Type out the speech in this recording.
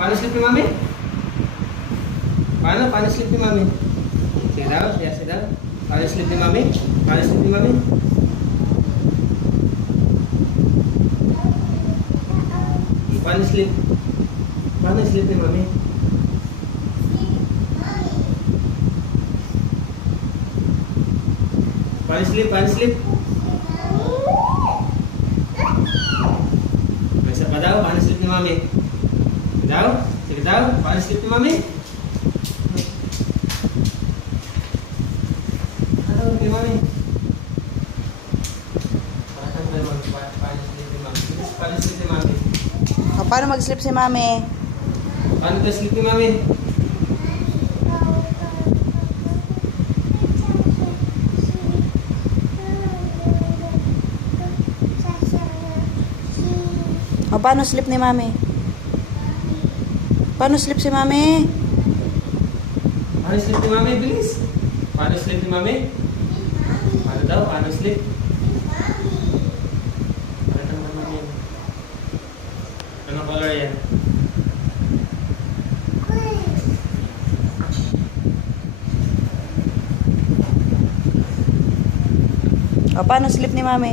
Paano sleep ni Mami? Paano? Paano sleep ni Mami? Sige daw, sige daw. Paano sleep ni Mami? Paano sleep ni Mami? Paano sleep? Paano sleep ni Mami? Paano sleep? Paano sleep? May isa pa daw. Paano sleep ni Mami? Sige daw? Sige daw. Paano sleep ni Mami? Ano ni Mami? Paano sleep ni Mami? Paano sleep ni Mami? O, paano mag-sleep si Mami? Paano ka sleep ni Mami? O, paano sleep ni Mami? Paano sleep si Mami? Paano sleep ni Mami? Bilis! Paano sleep ni Mami? Paano daw? Paano sleep? Paano naman Mami? Anong color yan? O, paano sleep ni Mami?